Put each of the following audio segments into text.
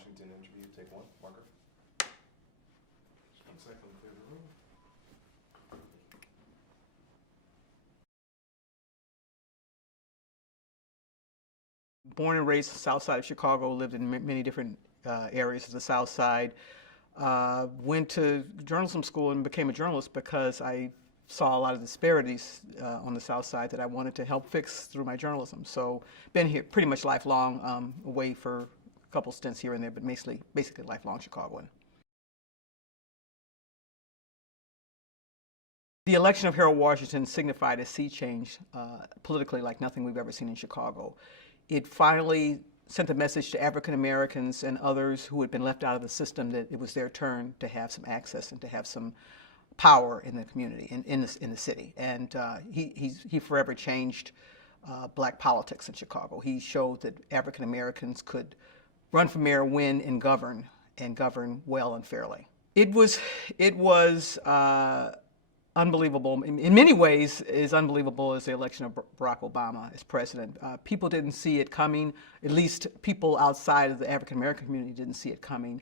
Washington interview. Take one, marker. Just 1 second, clear the room. Born and raised south side of Chicago, lived in many different areas of the south side. Went to journalism school and became a journalist because I saw a lot of disparities on the south side that I wanted to help fix through my journalism. So been here pretty much lifelong, away for a couple stints here and there, but basically lifelong Chicagoan. The election of Harold Washington signified a sea change politically like nothing we've ever seen in Chicago. It finally sent a message to African Americans and others who had been left out of the system that it was their turn to have some access and to have some power in the community, in the city. And he forever changed black politics in Chicago. He showed that African Americans could run for mayor, win, and govern well and fairly. It was unbelievable. In many ways, as unbelievable as the election of Barack Obama as president. People didn't see it coming. At least people outside of the African American community didn't see it coming.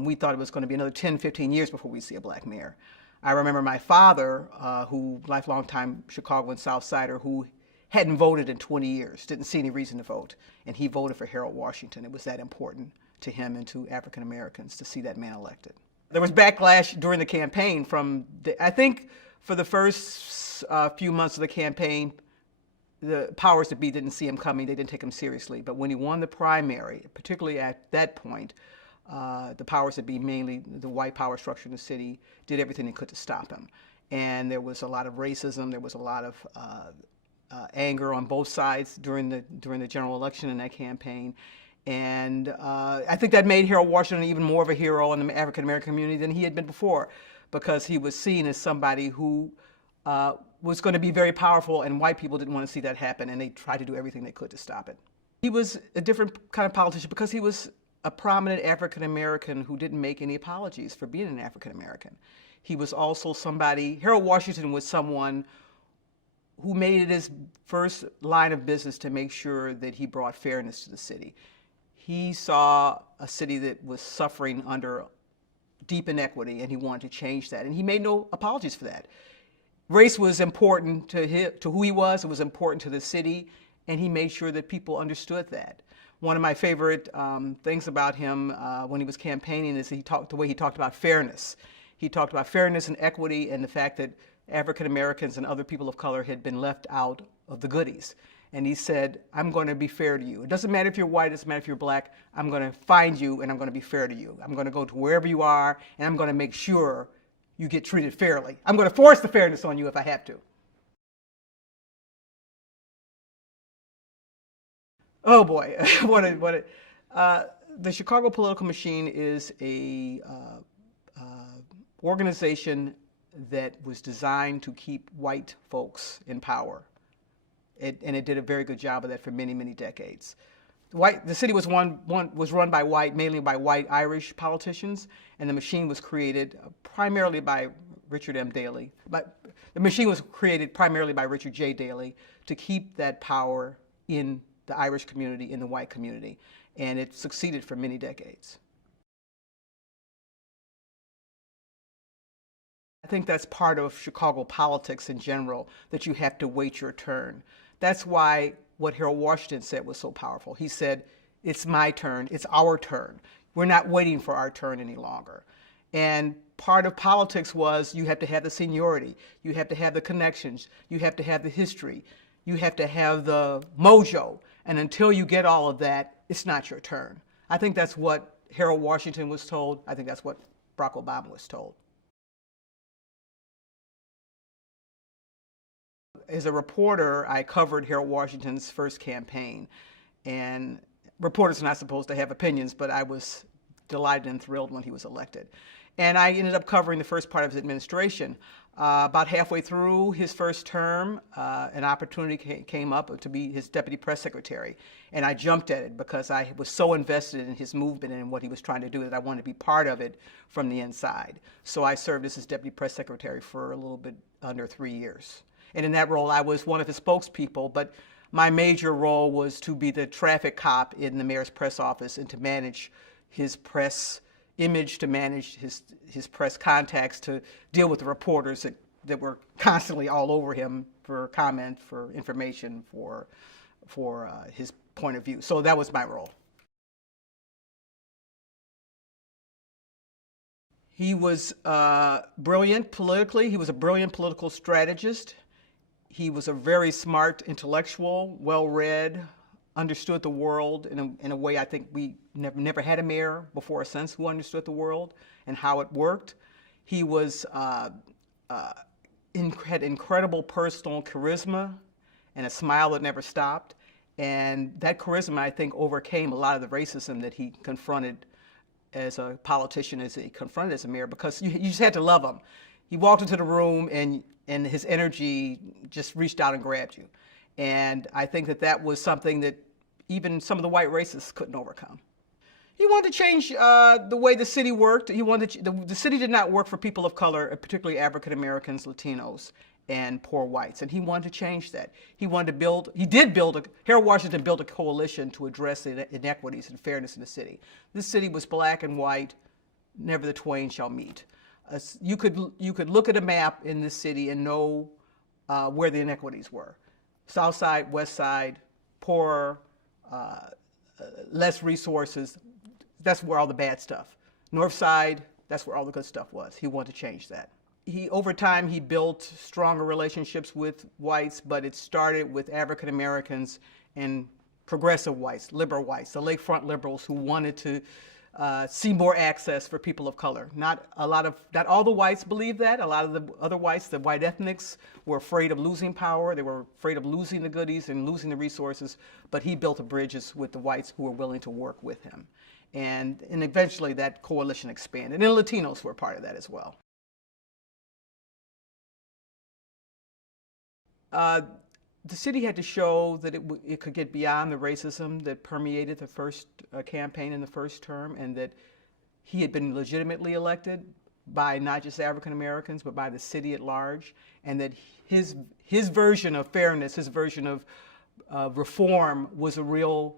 We thought it was going to be another 10, 15 years before we see a black mayor. I remember my father, who lifelong time Chicagoan South Sider, who hadn't voted in 20 years, didn't see any reason to vote, and he voted for Harold Washington. It was that important to him and to African Americans to see that man elected. There was backlash during the campaign I think for the first few months of the campaign, the powers that be didn't see him coming. They didn't take him seriously. But when he won the primary, particularly at that point, the powers that be, mainly the white power structure in the city, did everything they could to stop him. And there was a lot of racism. There was a lot of anger on both sides during the general election in that campaign. And I think that made Harold Washington even more of a hero in the African American community than he had been before, because he was seen as somebody who was going to be very powerful, and white people didn't want to see that happen, and they tried to do everything they could to stop it. He was a different kind of politician because he was a prominent African American who didn't make any apologies for being an African American. He was also Harold Washington was someone who made it his first line of business to make sure that he brought fairness to the city. He saw a city that was suffering under deep inequity, and he wanted to change that, and he made no apologies for that. Race was important to who he was. It was important to the city, and he made sure that people understood that. One of my favorite things about him when he was campaigning is the way he talked about fairness. He talked about fairness and equity and the fact that African Americans and other people of color had been left out of the goodies. And he said, I'm going to be fair to you. It doesn't matter if you're white, it doesn't matter if you're black. I'm going to find you and I'm going to be fair to you. I'm going to go to wherever you are and I'm going to make sure you get treated fairly. I'm going to force the fairness on you if I have to. Oh boy, the Chicago political machine is a organization that was designed to keep white folks in power. And it did a very good job of that for many, many decades. The city was run by mainly by white Irish politicians, and the machine was created primarily by Richard M. Daley. But the machine was created primarily by Richard J. Daley to keep that power in the Irish community, in the white community, and it succeeded for many decades. I think that's part of Chicago politics in general, that you have to wait your turn. That's why what Harold Washington said was so powerful. He said, it's my turn, it's our turn. We're not waiting for our turn any longer. And part of politics was you have to have the seniority, you have to have the connections, you have to have the history, you have to have the mojo. And until you get all of that, it's not your turn. I think that's what Harold Washington was told. I think that's what Barack Obama was told. As a reporter, I covered Harold Washington's first campaign, and reporters are not supposed to have opinions, but I was delighted and thrilled when he was elected. And I ended up covering the first part of his administration. About halfway through his first term, an opportunity came up to be his deputy press secretary, and I jumped at it because I was so invested in his movement and what he was trying to do that I wanted to be part of it from the inside. So I served as his deputy press secretary for a little bit under 3 years. And in that role, I was one of his spokespeople, but My major role was to be the traffic cop in the mayor's press office and to manage his press image, to manage his press contacts, to deal with the reporters that were constantly all over him for comment, for information, for his point of view. So that was my role. He was brilliant politically. He was a brilliant political strategist. He was a very smart intellectual, well-read, understood the world in a way I think we never had a mayor before or since who understood the world and how it worked. He was had incredible personal charisma and a smile that never stopped. And that charisma, I think, overcame a lot of the racism that he confronted as a politician, as he confronted as a mayor, because you just had to love him. He walked into the room and his energy just reached out and grabbed you. And I think that was something that even some of the white racists couldn't overcome. He wanted to change the way the city worked. He wanted the city did not work for people of color, particularly African Americans, Latinos, and poor whites. And he wanted to change that. Harold Washington built a coalition to address the inequities and fairness in the city. This city was black and white, never the twain shall meet. You could look at a map in this city and know where the inequities were. South side, west side, poorer, less resources, that's where all the bad stuff. North side, that's where all the good stuff was. He wanted to change that. Over time, he built stronger relationships with whites, but it started with African Americans and progressive whites, liberal whites, the lakefront liberals who wanted to see more access for people of color. Not all the whites believed that. A lot of the other whites, the white ethnics, were afraid of losing power. They were afraid of losing the goodies and losing the resources. But he built the bridges with the whites who were willing to work with him. And eventually that coalition expanded. And Latinos were part of that as well. The city had to show that it could get beyond the racism that permeated the first campaign in the first term, and that he had been legitimately elected by not just African Americans, but by the city at large, and that his version of fairness, his version of reform was a real.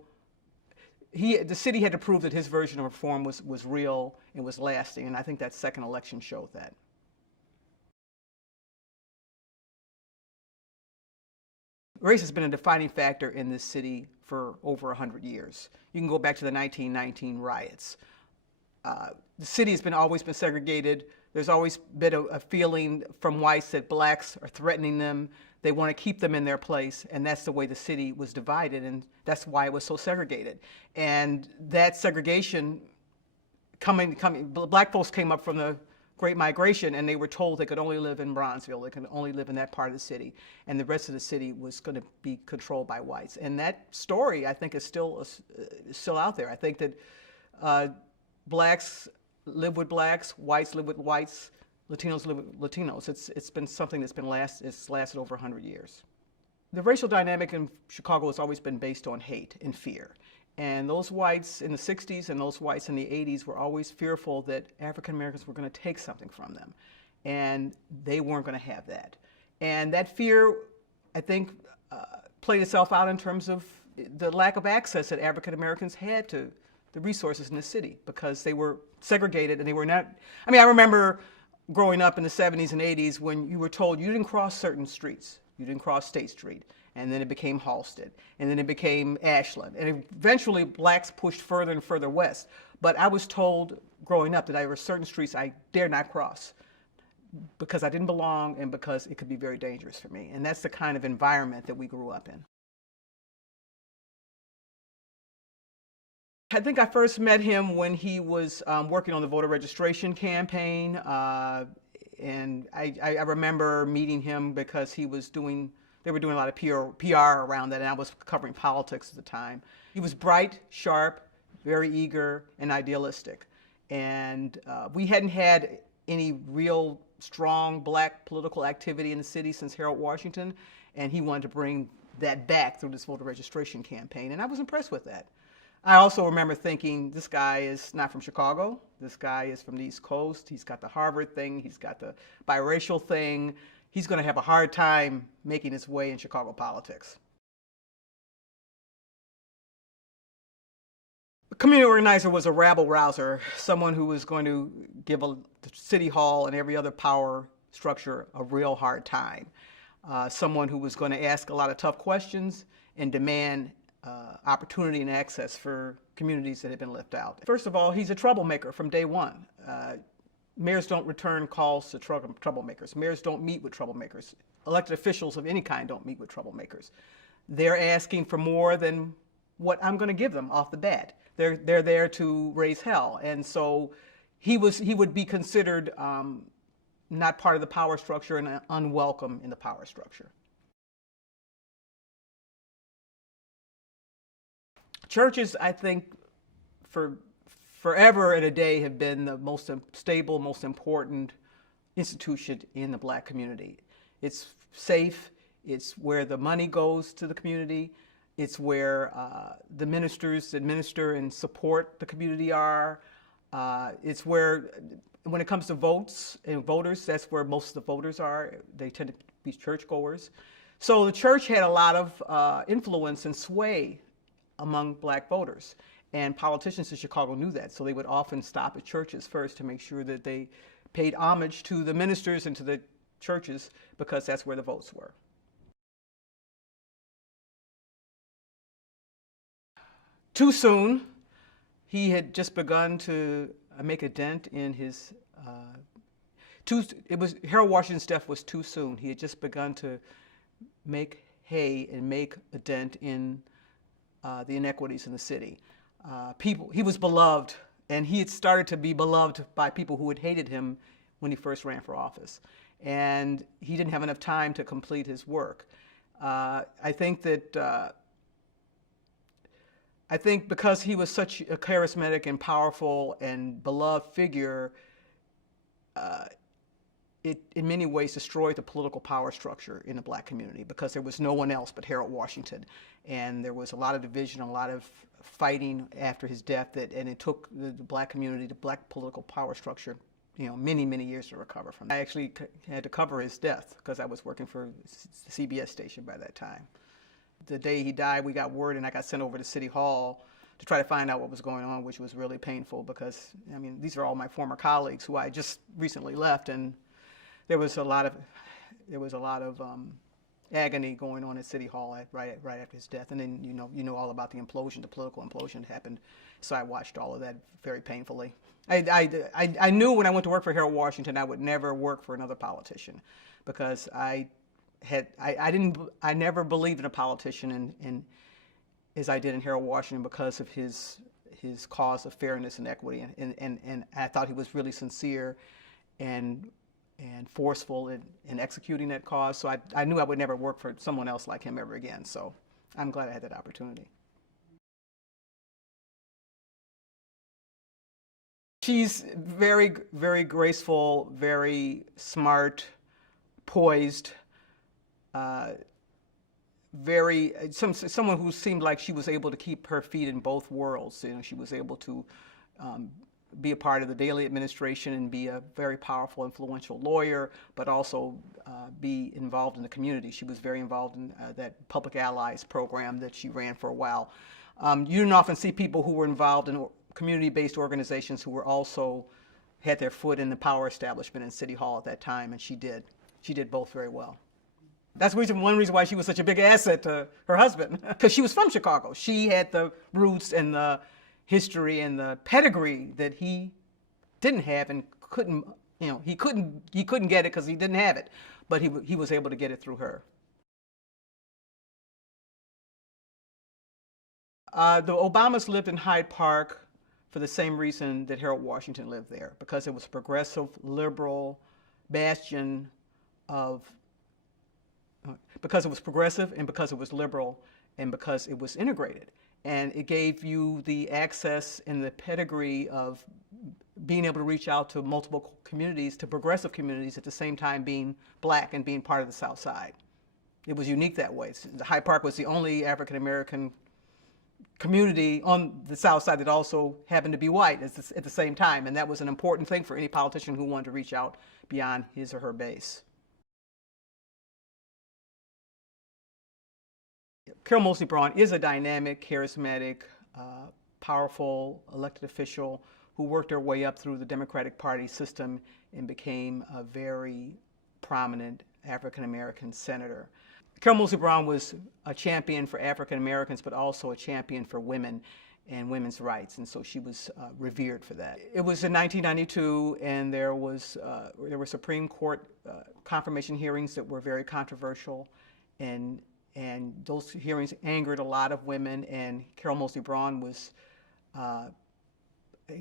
The city had to prove that his version of reform was real and was lasting, and I think that second election showed that. Race has been a defining factor in this city for over 100 years. You can go back to the 1919 riots. The city has always been segregated. There's always been a feeling from whites that blacks are threatening them. They want to keep them in their place, and that's the way the city was divided, and that's why it was so segregated. And that segregation, black folks came up from the Great Migration, and they were told they could only live in Bronzeville, they could only live in that part of the city, and the rest of the city was going to be controlled by whites. And that story, I think, is still out there. I think that blacks live with blacks, whites live with whites, Latinos live with Latinos. It's been something that's lasted over 100 years. The racial dynamic in Chicago has always been based on hate and fear. And those whites in the 60s and those whites in the 80s were always fearful that African Americans were going to take something from them. And they weren't going to have that. And that fear, I think, played itself out in terms of the lack of access that African Americans had to the resources in the city, because they were segregated and they were not. I mean, I remember growing up in the 70s and 80s when you were told you didn't cross certain streets. You didn't cross State Street. And then it became Halsted, and then it became Ashland. And eventually blacks pushed further and further west. But I was told growing up that there were certain streets I dare not cross because I didn't belong and because it could be very dangerous for me. And that's the kind of environment that we grew up in. I think I first met him when he was working on the voter registration campaign. And I remember meeting him because they were doing a lot of PR around that, and I was covering politics at the time. He was bright, sharp, very eager, and idealistic. And we hadn't had any real strong black political activity in the city since Harold Washington, and he wanted to bring that back through this voter registration campaign, and I was impressed with that. I also remember thinking, this guy is not from Chicago. This guy is from the East Coast. He's got the Harvard thing. He's got the biracial thing. He's going to have a hard time making his way in Chicago politics. community organizer was a rabble-rouser, someone who was going to give the city hall and every other power structure a real hard time. Someone who was going to ask a lot of tough questions and demand opportunity and access for communities that had been left out. First of all, he's a troublemaker from day one. Mayors don't return calls to troublemakers. Mayors don't meet with troublemakers. Elected officials of any kind don't meet with troublemakers. They're asking for more than what I'm going to give them off the bat. They're there to raise hell. And so he would be considered not part of the power structure and unwelcome in the power structure. Churches, I think, for forever and a day have been the most stable, most important institution in the Black community. It's safe. It's where the money goes to the community. It's where the ministers administer and support the community are. It's where, when it comes to votes and voters, that's where most of the voters are. They tend to be churchgoers. So the church had a lot of influence and sway among Black voters. And politicians in Chicago knew that, so they would often stop at churches first to make sure that they paid homage to the ministers and to the churches, because that's where the votes were. Too soon. He had just begun to make a dent in his, Harold Washington's death was too soon. He had just begun to make hay and make a dent in the inequities in the city. He was beloved, and he had started to be beloved by people who had hated him when he first ran for office. And he didn't have enough time to complete his work. I think because he was such a charismatic and powerful and beloved figure, it in many ways destroyed the political power structure in the Black community, because there was no one else but Harold Washington. And there was a lot of division, a lot of fighting after his death, and it took the Black community, the Black political power structure, many, many years to recover from that. I actually had to cover his death because I was working for the CBS station by that time. The day he died, we got word, and I got sent over to City Hall to try to find out what was going on, which was really painful because, these are all my former colleagues who I just recently left, and there was a lot of agony going on at City Hall right after his death. And then you know all about the implosion, the political implosion that happened. So I watched all of that very painfully. I knew when I went to work for Harold Washington I would never work for another politician, because I never believed in a politician as I did in Harold Washington, because of his cause of fairness and equity, and I thought he was really sincere and forceful in executing that cause. So I knew I would never work for someone else like him ever again. So I'm glad I had that opportunity. She's very, very graceful, very smart, poised, someone who seemed like she was able to keep her feet in both worlds. She was able to be a part of the Daley administration and be a very powerful, influential lawyer, but also be involved in the community. She was very involved in that Public Allies program that she ran for a while. You didn't often see people who were involved in community-based organizations who were also had their foot in the power establishment in City Hall at that time, and she did. She did both very well. That's one reason why she was such a big asset to her husband, because she was from Chicago. She had the roots and the history and the pedigree that he didn't have and couldn't, he couldn't get it because he didn't have it, but he was able to get it through her. The Obamas lived in Hyde Park for the same reason that Harold Washington lived there, because it was a progressive, liberal bastion because it was progressive and because it was liberal and because it was integrated. And it gave you the access and the pedigree of being able to reach out to multiple communities, to progressive communities, at the same time being Black and being part of the South Side. It was unique that way. Hyde Park was the only African-American community on the South Side that also happened to be white at the same time. And that was an important thing for any politician who wanted to reach out beyond his or her base. Carol Moseley Braun is a dynamic, charismatic, powerful elected official who worked her way up through the Democratic Party system and became a very prominent African-American senator. Carol Moseley Braun was a champion for African Americans, but also a champion for women and women's rights, and so she was revered for that. It was in 1992, and there were Supreme Court confirmation hearings that were very controversial, and those hearings angered a lot of women, and Carol Moseley Braun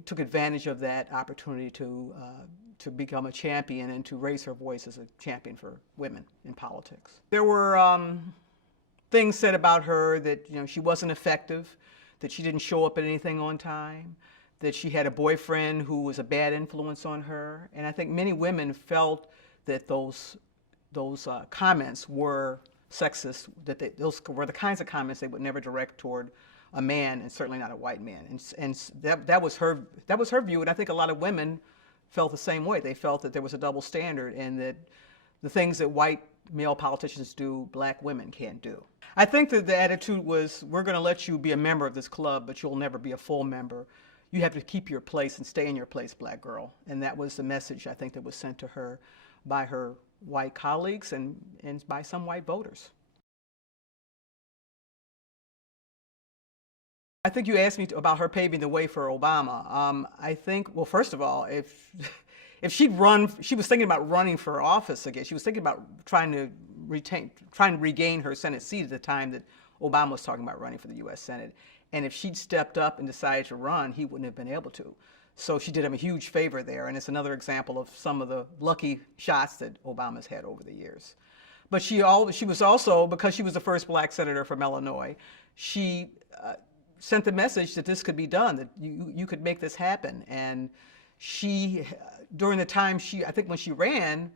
took advantage of that opportunity to become a champion and to raise her voice as a champion for women in politics. There were things said about her that she wasn't effective, that she didn't show up at anything on time, that she had a boyfriend who was a bad influence on her, and I think many women felt that those comments were sexist, that those were the kinds of comments they would never direct toward a man, and certainly not a white man. And that was her view, and I think a lot of women felt the same way. They felt that there was a double standard, and that the things that white male politicians do, black women can't do. I think that the attitude was, we're going to let you be a member of this club, but you'll never be a full member. You have to keep your place and stay in your place, black girl. And that was the message, I think, that was sent to her by her white colleagues and by some white voters. I think you asked me about her paving the way for Obama. I think, well, first of all, if she'd run, she was thinking about running for office again. She was thinking about trying to regain her Senate seat at the time that Obama was talking about running for the U.S. Senate. And if she'd stepped up and decided to run, he wouldn't have been able to. So she did him a huge favor there, and it's another example of some of the lucky shots that Obama's had over the years. But she was also, because she was the first black senator from Illinois, she sent the message that this could be done, that you could make this happen. And she, during the time I think when she ran,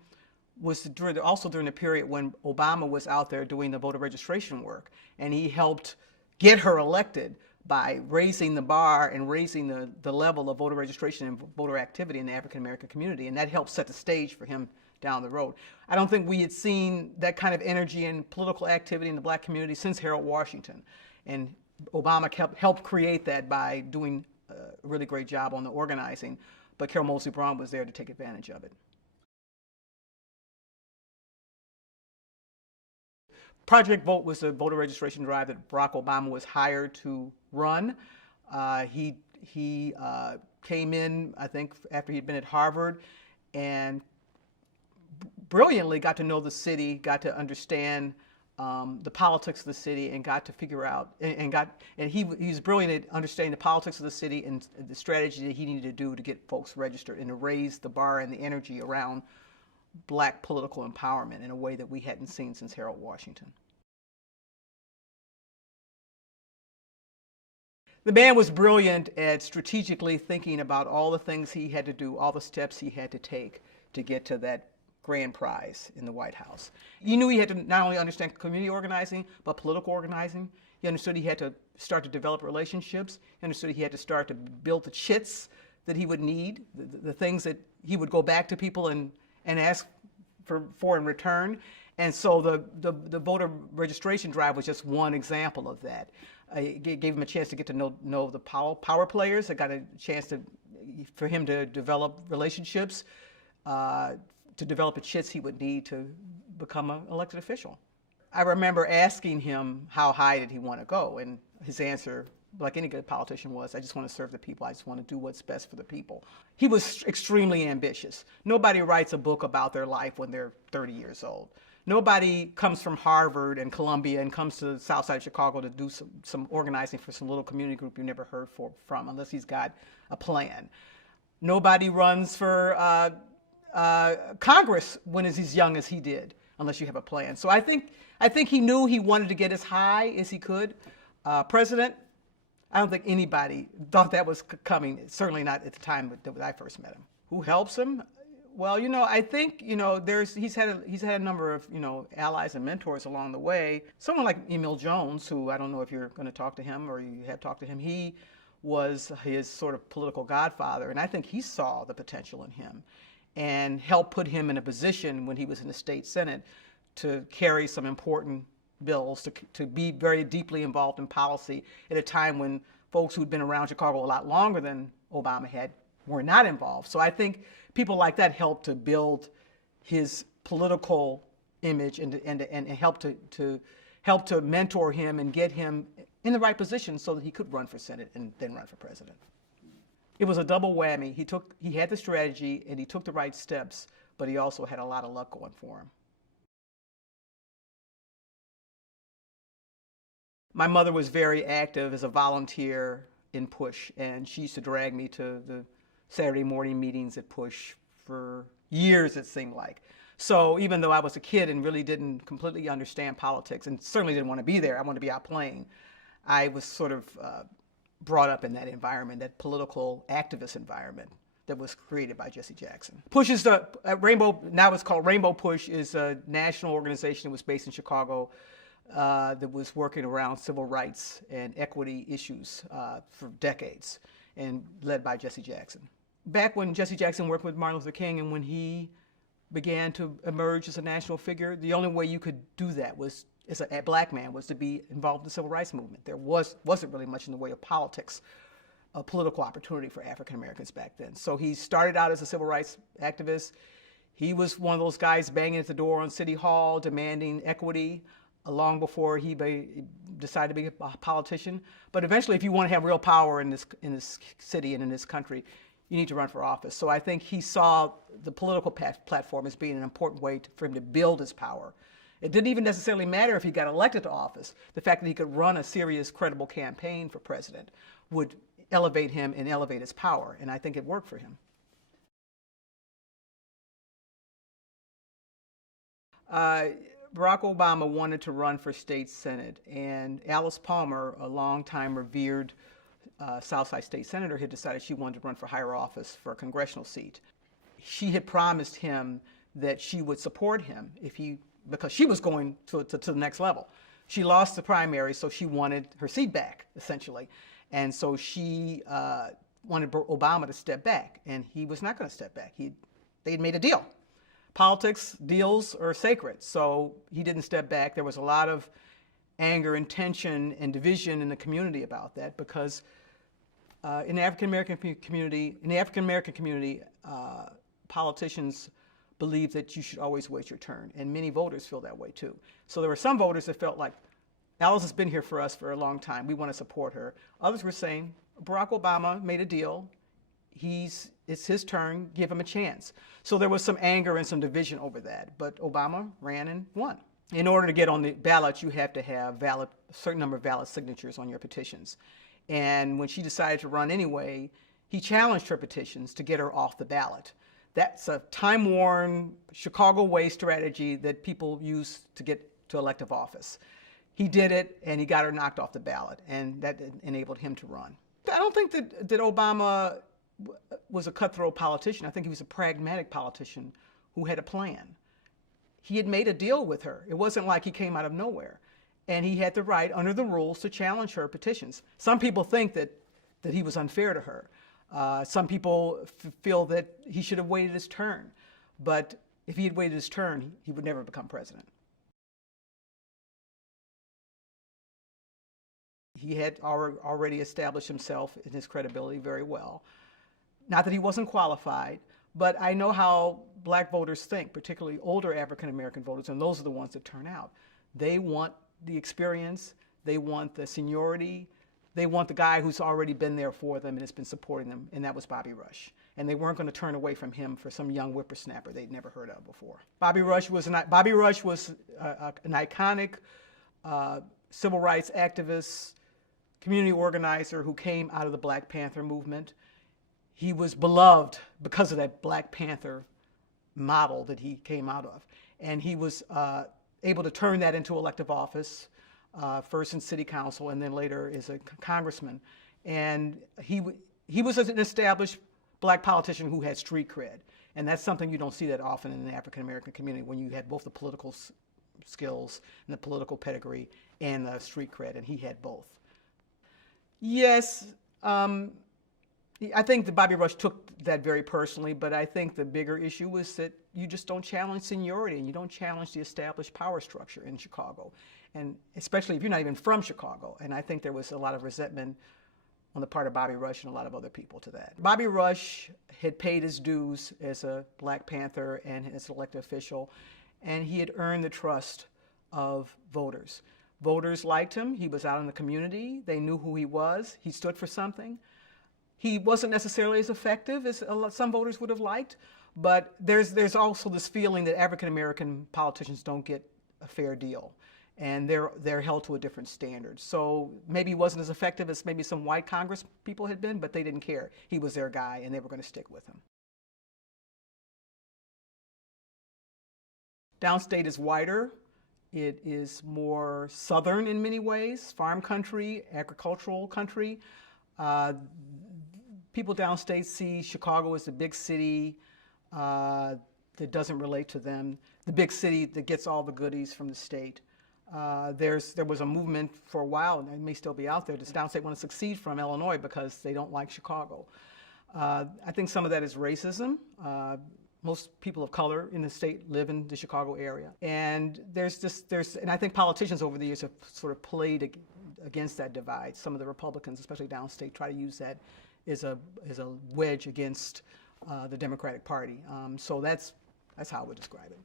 was also during the period when Obama was out there doing the voter registration work. And he helped get her elected by raising the bar and raising the level of voter registration and voter activity in the African American community. And that helped set the stage for him down the road. I don't think we had seen that kind of energy and political activity in the black community since Harold Washington. And Obama helped create that by doing a really great job on the organizing, but Carol Moseley Braun was there to take advantage of it. Project Vote was a voter registration drive that Barack Obama was hired to run. He came in, I think, after he'd been at Harvard, and brilliantly got to know the city, got to understand the politics of the city, and got to figure out, and he was brilliant at understanding the politics of the city and the strategy that he needed to do to get folks registered and to raise the bar and the energy around black political empowerment in a way that we hadn't seen since Harold Washington. The man was brilliant at strategically thinking about all the things he had to do, all the steps he had to take to get to that grand prize in the White House. He knew he had to not only understand community organizing, but political organizing. He understood he had to start to develop relationships. He understood he had to start to build the chits that he would need, the things that he would go back to people and ask for in return. And so the voter registration drive was just one example of that. It gave him a chance to get to know the power players. It got a chance for him to develop relationships, to develop the chits he would need to become an elected official. I remember asking him how high did he want to go, and his answer, like any good politician, was, I just want to serve the people. I just want to do what's best for the people. He was extremely ambitious. Nobody writes a book about their life when they're 30 years old. Nobody comes from Harvard and Columbia and comes to the south side of Chicago to do some organizing for some little community group you never heard from unless he's got a plan. Nobody runs for Congress when is as young as he did, unless you have a plan. So I think he knew he wanted to get as high as he could. President, I don't think anybody thought that was coming, certainly not at the time that I first met him. Who helps him? Well, I think, he's had a number of, allies and mentors along the way. Someone like Emil Jones, who I don't know if you're going to talk to him or you have talked to him, he was his sort of political godfather, and I think he saw the potential in him and helped put him in a position when he was in the state Senate to carry some important bills, to be very deeply involved in policy at a time when folks who'd been around Chicago a lot longer than Obama had were not involved. So I think people like that helped to build his political image and help to mentor him and get him in the right position so that he could run for Senate and then run for president. It was a double whammy. He had the strategy and he took the right steps, but he also had a lot of luck going for him. My mother was very active as a volunteer in PUSH, and she used to drag me to the Saturday morning meetings at PUSH for years, it seemed like. So even though I was a kid and really didn't completely understand politics and certainly didn't want to be there, I wanted to be out playing, I was sort of brought up in that environment, that political activist environment that was created by Jesse Jackson. PUSH is the Rainbow, now it's called Rainbow PUSH, is a national organization that was based in Chicago that was working around civil rights and equity issues for decades and led by Jesse Jackson. Back when Jesse Jackson worked with Martin Luther King and when he began to emerge as a national figure, the only way you could do that was, as a black man, was to be involved in the civil rights movement. There wasn't really much in the way of politics, a political opportunity for African Americans back then. So he started out as a civil rights activist. He was one of those guys banging at the door on City Hall demanding equity long before he decided to be a politician. But eventually, if you want to have real power in this city and in this country, you need to run for office. So I think he saw the political platform as being an important way for him to build his power. It didn't even necessarily matter if he got elected to office. The fact that he could run a serious, credible campaign for president would elevate him and elevate his power, and I think it worked for him. Barack Obama wanted to run for state senate, and Alice Palmer, a longtime revered Southside state senator, had decided she wanted to run for higher office for a congressional seat. She had promised him that she would support him because she was going to the next level. She lost the primary, so she wanted her seat back, essentially. And so she wanted Obama to step back, and he was not going to step back. They'd made a deal. Politics, deals are sacred, so he didn't step back. There was a lot of anger and tension and division in the community about that because in the African American community, politicians believe that you should always wait your turn, and many voters feel that way too. So there were some voters that felt like, Alice has been here for us for a long time, we want to support her. Others were saying, Barack Obama made a deal, it's his turn, give him a chance. So there was some anger and some division over that, but Obama ran and won. In order to get on the ballot, you have to have a certain number of valid signatures on your petitions. And when she decided to run anyway, he challenged her petitions to get her off the ballot. That's a time-worn, Chicago way strategy that people use to get to elective office. He did it, and he got her knocked off the ballot, and that enabled him to run. I don't think that Obama was a cutthroat politician. I think he was a pragmatic politician who had a plan. He had made a deal with her. It wasn't like he came out of nowhere. And he had the right, under the rules, to challenge her petitions. Some people think that he was unfair to her. Some people feel that he should have waited his turn. But if he had waited his turn, he would never become president. He had already established himself and his credibility very well. Not that he wasn't qualified, but I know how black voters think, particularly older African American voters, and those are the ones that turn out. They want the experience, they want the seniority, they want the guy who's already been there for them and has been supporting them, and that was Bobby Rush. And they weren't going to turn away from him for some young whippersnapper they'd never heard of before. Bobby Rush was an iconic civil rights activist, community organizer who came out of the Black Panther movement. He was beloved because of that Black Panther model that he came out of. And he was able to turn that into elective office, first in city council and then later as a congressman. And he was an established black politician who had street cred. And that's something you don't see that often in the African American community, when you had both the political skills and the political pedigree and the street cred, and he had both. Yes, I think that Bobby Rush took that very personally, but I think the bigger issue was that you just don't challenge seniority and you don't challenge the established power structure in Chicago, and especially if you're not even from Chicago. And I think there was a lot of resentment on the part of Bobby Rush and a lot of other people to that. Bobby Rush had paid his dues as a Black Panther and as an elected official, and he had earned the trust of voters. Voters liked him. He was out in the community. They knew who he was. He stood for something. He wasn't necessarily as effective as some voters would have liked, but there's also this feeling that African American politicians don't get a fair deal, and they're held to a different standard. So maybe he wasn't as effective as maybe some white Congress people had been, but they didn't care. He was their guy, and they were going to stick with him. Downstate is whiter. It is more southern in many ways, farm country, agricultural country. People downstate see Chicago as the big city that doesn't relate to them, the big city that gets all the goodies from the state. There was a movement for a while, and it may still be out there, to downstate want to succeed from Illinois because they don't like Chicago. I think some of that is racism. Most people of color in the state live in the Chicago area. And and I think politicians over the years have sort of played against that divide. Some of the Republicans, especially downstate, try to use that as a wedge against the Democratic Party. So that's how I would describe it.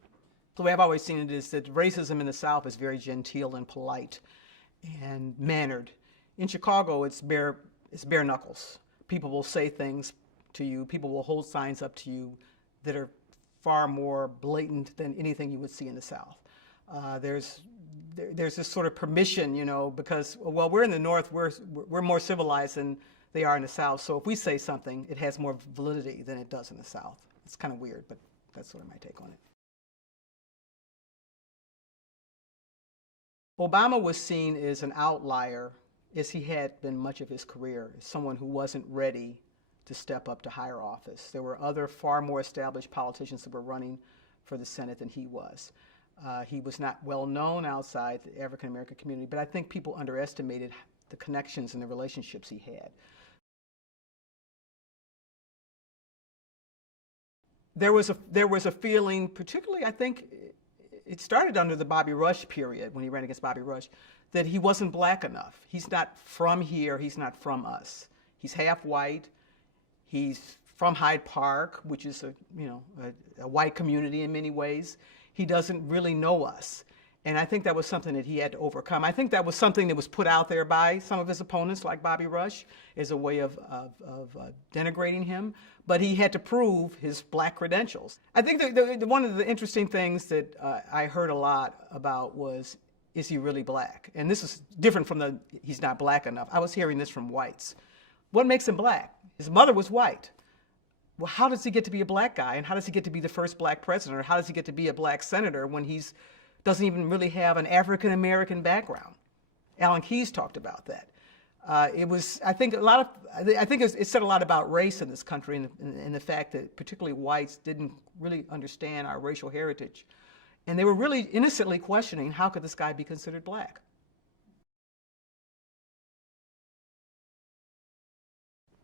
The way I've always seen it is that racism in the South is very genteel and polite and mannered. In Chicago, it's bare knuckles. People will say things to you. People will hold signs up to you that are far more blatant than anything you would see in the South. There's this sort of permission, because, well, we're in the North, we're more civilized than they are in the South, so if we say something, it has more validity than it does in the South. It's kind of weird, but that's sort of my take on it. Obama was seen as an outlier, as he had been much of his career, as someone who wasn't ready to step up to higher office. There were other far more established politicians that were running for the Senate than he was. He was not well known outside the African American community, but I think people underestimated the connections and the relationships he had. There was a feeling, particularly I think it started under the Bobby Rush period when he ran against Bobby Rush, that he wasn't Black enough. He's not from here, he's not from us. He's half white. He's from Hyde Park, which is a white community in many ways. He doesn't really know us. And I think that was something that he had to overcome. I think that was something that was put out there by some of his opponents, like Bobby Rush, as a way of denigrating him. But he had to prove his Black credentials. I think one of the interesting things that I heard a lot about was, is he really Black? And this is different from he's not Black enough. I was hearing this from whites. What makes him Black? His mother was white. Well, how does he get to be a Black guy? And how does he get to be the first Black president? Or how does he get to be a Black senator when he doesn't even really have an African American background? Alan Keyes talked about that. I think it said a lot about race in this country, and the fact that particularly whites didn't really understand our racial heritage. And they were really innocently questioning, how could this guy be considered Black?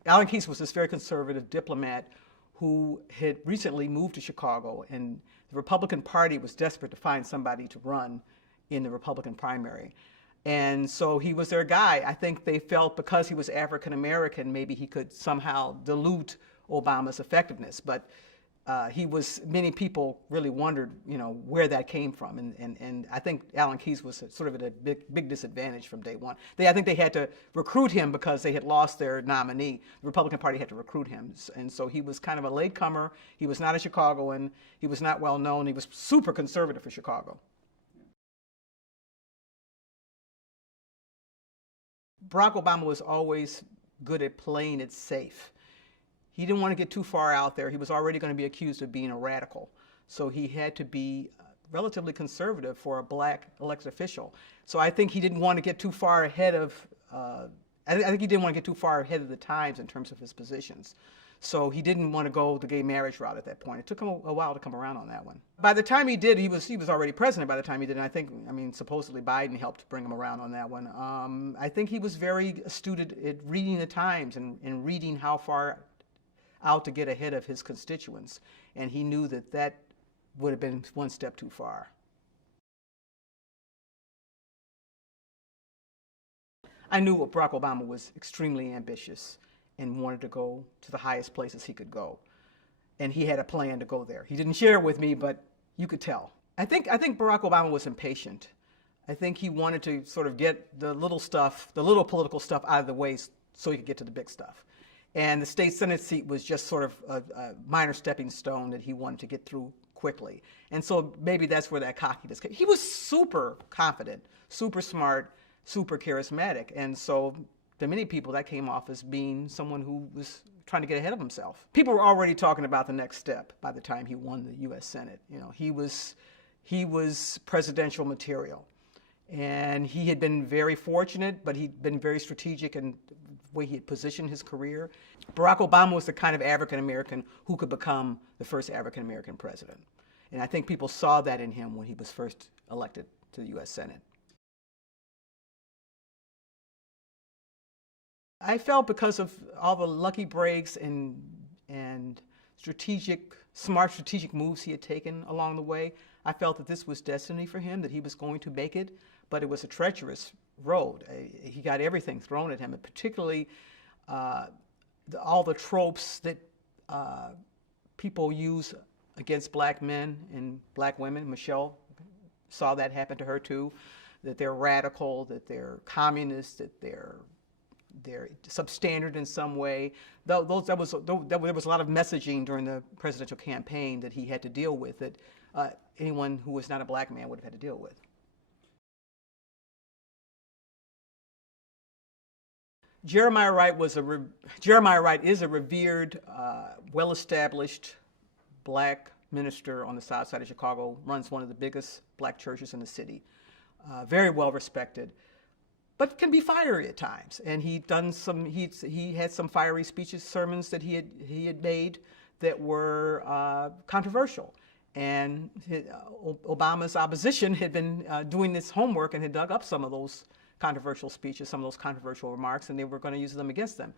Alan Keyes was this very conservative diplomat who had recently moved to Chicago, and the Republican Party was desperate to find somebody to run in the Republican primary. And so he was their guy. I think they felt because he was African American, maybe he could somehow dilute Obama's effectiveness. But many people really wondered, where that came from. And I think Alan Keyes was sort of at a big disadvantage from day one. I think they had to recruit him because they had lost their nominee. The Republican Party had to recruit him. And so he was kind of a latecomer. He was not a Chicagoan. He was not well known. He was super conservative for Chicago. Barack Obama was always good at playing it safe. He didn't want to get too far out there. He was already going to be accused of being a radical. So he had to be relatively conservative for a Black elected official. So I think he didn't want to get too far ahead of, I think he didn't want to get too far ahead of the times in terms of his positions. So he didn't want to go the gay marriage route at that point. It took him a while to come around on that one. By the time he did, he was already president by the time he did. And I mean, supposedly Biden helped bring him around on that one. I think he was very astute at reading the times and reading how far out to get ahead of his constituents. And he knew that would have been one step too far. I knew Barack Obama was extremely ambitious and wanted to go to the highest places he could go. And he had a plan to go there. He didn't share it with me, but you could tell. I think Barack Obama was impatient. I think he wanted to sort of get the little stuff, the little political stuff out of the way so he could get to the big stuff. And the state Senate seat was just sort of a minor stepping stone that he wanted to get through quickly. And so maybe that's where that cockiness came. He was super confident, super smart, super charismatic. And so to many people, that came off as being someone who was trying to get ahead of himself. People were already talking about the next step by the time he won the U.S. Senate. You know, he was presidential material. And he had been very fortunate, but he'd been very strategic in the way he had positioned his career. Barack Obama was the kind of African-American who could become the first African-American president. And I think people saw that in him when he was first elected to the U.S. Senate. I felt because of all the lucky breaks and smart strategic moves he had taken along the way, I felt that this was destiny for him, that he was going to make it, but it was a treacherous road. He got everything thrown at him, and particularly all the tropes that people use against black men and black women. Michelle saw that happen to her too, that they're radical, that they're communist, that they're substandard in some way. There was a lot of messaging during the presidential campaign that he had to deal with that anyone who was not a black man would have had to deal with. Jeremiah Wright is a revered, well-established black minister on the south side of Chicago, runs one of the biggest black churches in the city, very well respected, but can be fiery at times. And he had some fiery speeches, sermons that he had made that were controversial. And Obama's opposition had been doing this homework and had dug up some of those controversial speeches, some of those controversial remarks, and they were going to use them against them.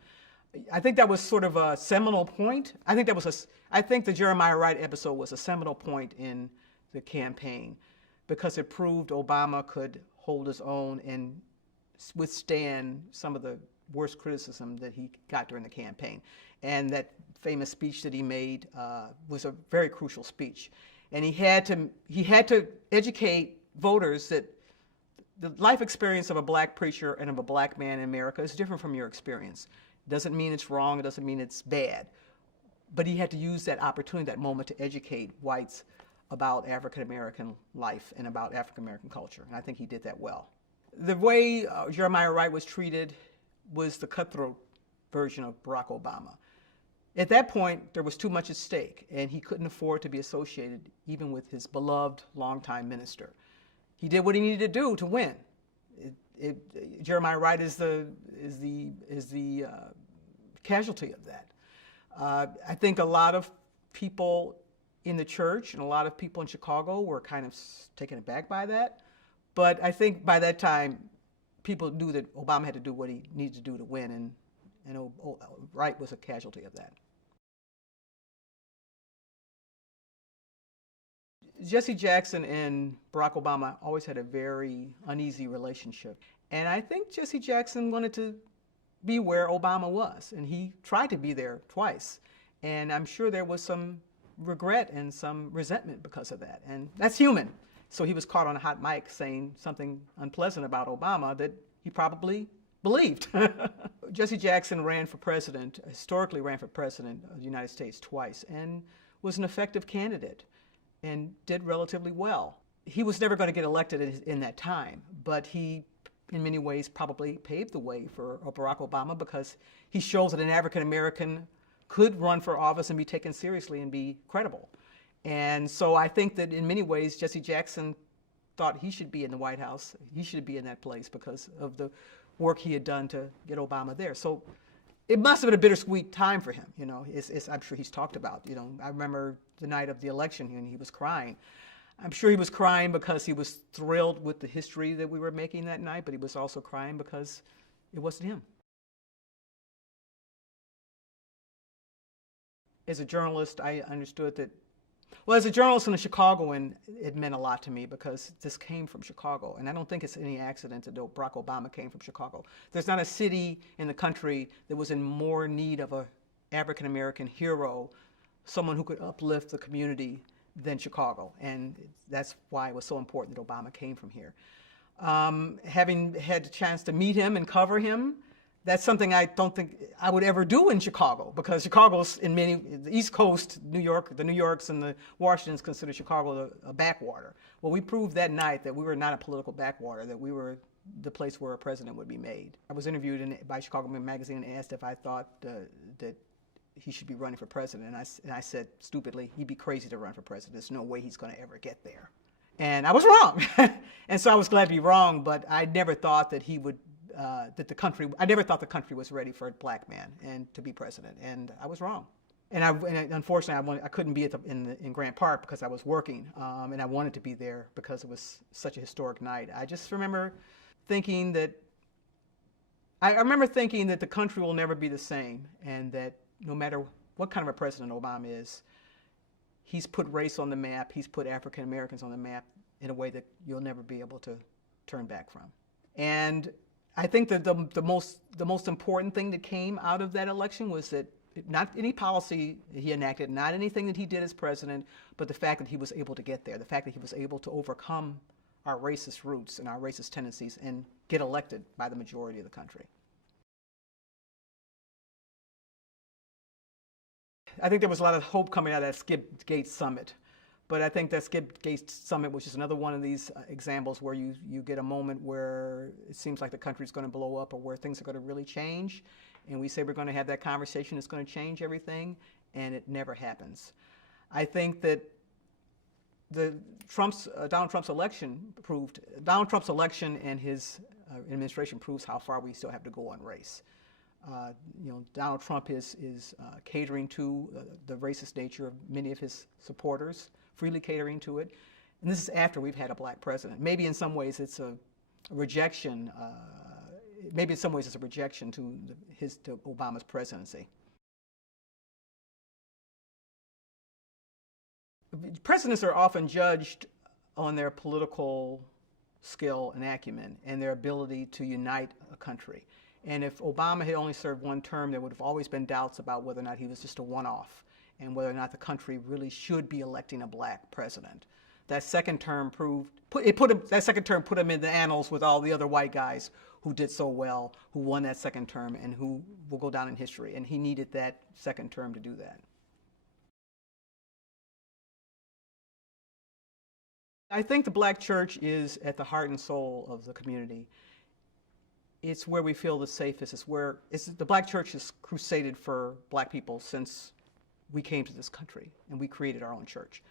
I think that was sort of a seminal point. I think the Jeremiah Wright episode was a seminal point in the campaign because it proved Obama could hold his own and withstand some of the worst criticism that he got during the campaign. And that famous speech that he made was a very crucial speech. And he had to educate voters that the life experience of a black preacher and of a black man in America is different from your experience. It doesn't mean it's wrong, it doesn't mean it's bad. But he had to use that opportunity, that moment, to educate whites about African-American life and about African-American culture. And I think he did that well. The way Jeremiah Wright was treated was the cutthroat version of Barack Obama. At that point, there was too much at stake, and he couldn't afford to be associated even with his beloved longtime minister. He did what he needed to do to win. Jeremiah Wright is the casualty of that. I think a lot of people in the church and a lot of people in Chicago were kind of taken aback by that. But I think by that time, people knew that Obama had to do what he needed to do to win, and Wright was a casualty of that. Jesse Jackson and Barack Obama always had a very uneasy relationship. And I think Jesse Jackson wanted to be where Obama was, and he tried to be there twice. And I'm sure there was some regret and some resentment because of that. And that's human. So he was caught on a hot mic saying something unpleasant about Obama that he probably believed. Jesse Jackson ran for president, historically ran for president of the United States twice, and was an effective candidate and did relatively well. He was never going to get elected in that time, but he, in many ways, probably paved the way for Barack Obama because he shows that an African American could run for office and be taken seriously and be credible. And so I think that in many ways, Jesse Jackson thought he should be in the White House. He should be in that place because of the work he had done to get Obama there. So it must have been a bittersweet time for him. You know, I'm sure he's talked about. You know, I remember the night of the election and he was crying. I'm sure he was crying because he was thrilled with the history that we were making that night, but he was also crying because it wasn't him. As a journalist, I understood that Well, as a journalist and a Chicagoan, it meant a lot to me because this came from Chicago. And I don't think it's any accident that Barack Obama came from Chicago. There's not a city in the country that was in more need of an African-American hero, someone who could uplift the community, than Chicago. And that's why it was so important that Obama came from here. Having had the chance to meet him and cover him, that's something I don't think I would ever do in Chicago, because Chicago's in many, the East Coast, New York, the New Yorks and the Washingtons consider Chicago a backwater. Well, we proved that night that we were not a political backwater, that we were the place where a president would be made. I was interviewed by Chicago Magazine and asked if I thought that he should be running for president, and I said stupidly, he'd be crazy to run for president. There's no way he's going to ever get there. And I was wrong. And so I was glad to be wrong, but I never thought that he would I never thought the country was ready for a black man and to be president, and I was wrong. And unfortunately, I couldn't be in Grant Park because I was working, and I wanted to be there because it was such a historic night. I just remember thinking that the country will never be the same, and that no matter what kind of a president Obama is, he's put race on the map, he's put African Americans on the map in a way that you'll never be able to turn back from. And I think that the most important thing that came out of that election was that not any policy he enacted, not anything that he did as president, but the fact that he was able to get there, the fact that he was able to overcome our racist roots and our racist tendencies and get elected by the majority of the country. I think there was a lot of hope coming out of that Skip Gates summit. But I think that Skip Gates summit was just another one of these examples where you get a moment where it seems like the country's going to blow up or where things are going to really change. And we say we're going to have that conversation, it's going to change everything, and it never happens. I think that Donald Trump's election and his administration proves how far we still have to go on race. Donald Trump is catering to the racist nature of many of his supporters, freely catering to it. And this is after we've had a black president. Maybe in some ways it's a rejection, to Obama's presidency. Presidents are often judged on their political skill and acumen and their ability to unite a country. And if Obama had only served one term, there would have always been doubts about whether or not he was just a one-off and whether or not the country really should be electing a black president. That second term put him in the annals with all the other white guys who did so well, who won that second term, and who will go down in history. And he needed that second term to do that. I think the black church is at the heart and soul of the community. It's where we feel the safest. The black church has crusaded for black people since we came to this country and we created our own church.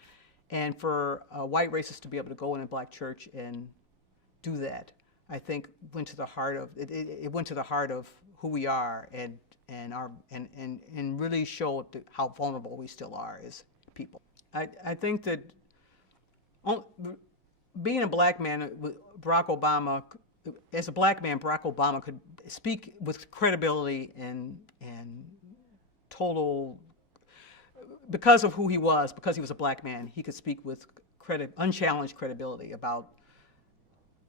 And for white racists to be able to go in a black church and do that, I think went to the heart of it went to the heart of who we are and really showed how vulnerable we still are as people. I think that being a black man, Barack Obama could speak with credibility and total, because of who he was, because he was a black man, he could speak with unchallenged credibility about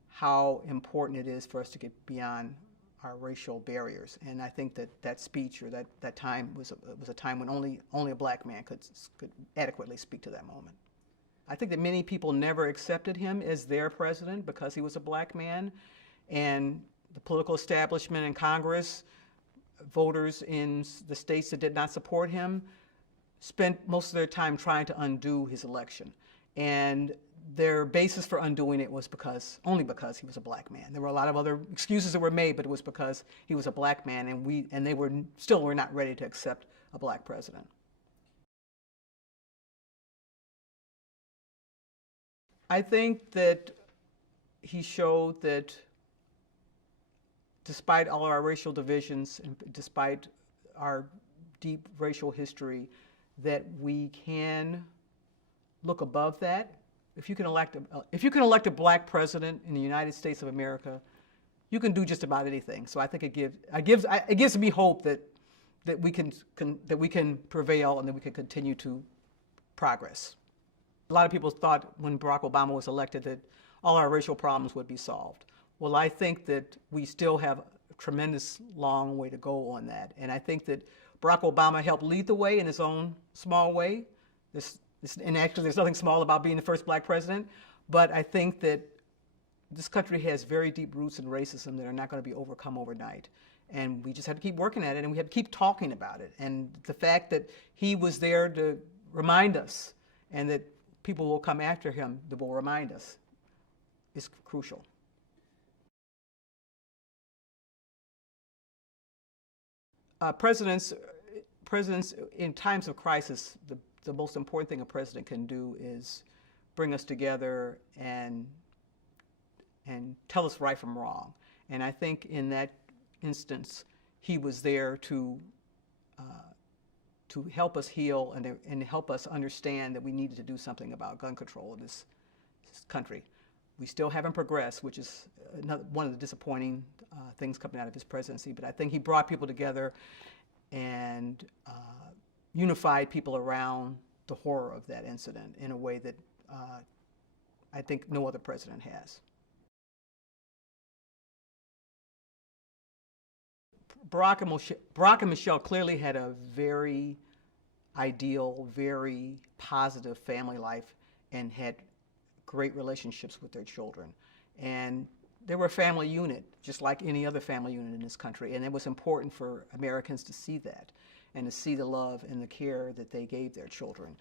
how important it is for us to get beyond our racial barriers. And I think that speech or that time was a time when only a black man could adequately speak to that moment. I think that many people never accepted him as their president because he was a black man. And the political establishment in Congress, voters in the states that did not support him, spent most of their time trying to undo his election. And their basis for undoing it was only because he was a black man. There were a lot of other excuses that were made, but it was because he was a black man, and they were not ready to accept a black president. I think that he showed that despite all our racial divisions and despite our deep racial history, that we can look above that. If you can elect a black president in the United States of America, you can do just about anything. So I think it gives me hope that we can prevail and that we can continue to progress. A lot of people thought when Barack Obama was elected that all our racial problems would be solved. Well, I think that we still have a tremendous long way to go on that. And I think that Barack Obama helped lead the way in his own small way. And actually, there's nothing small about being the first black president. But I think that this country has very deep roots in racism that are not going to be overcome overnight. And we just have to keep working at it, and we have to keep talking about it. And the fact that he was there to remind us, and that people will come after him that will remind us, is crucial. Presidents in times of crisis, the most important thing a president can do is bring us together and tell us right from wrong. And I think in that instance, he was there to help us heal and help us understand that we needed to do something about gun control in this country. We still haven't progressed, which is one of the disappointing things coming out of his presidency, but I think he brought people together and unified people around the horror of that incident in a way that I think no other president has. Barack and Michelle clearly had a very ideal, very positive family life and had great relationships with their children. And they were a family unit, just like any other family unit in this country. And it was important for Americans to see that and to see the love and the care that they gave their children.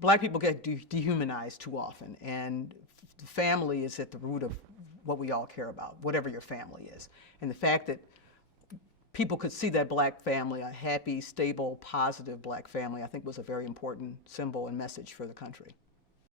Black people get dehumanized too often, and family is at the root of what we all care about, whatever your family is. And the fact that people could see that black family, a happy, stable, positive black family, I think was a very important symbol and message for the country.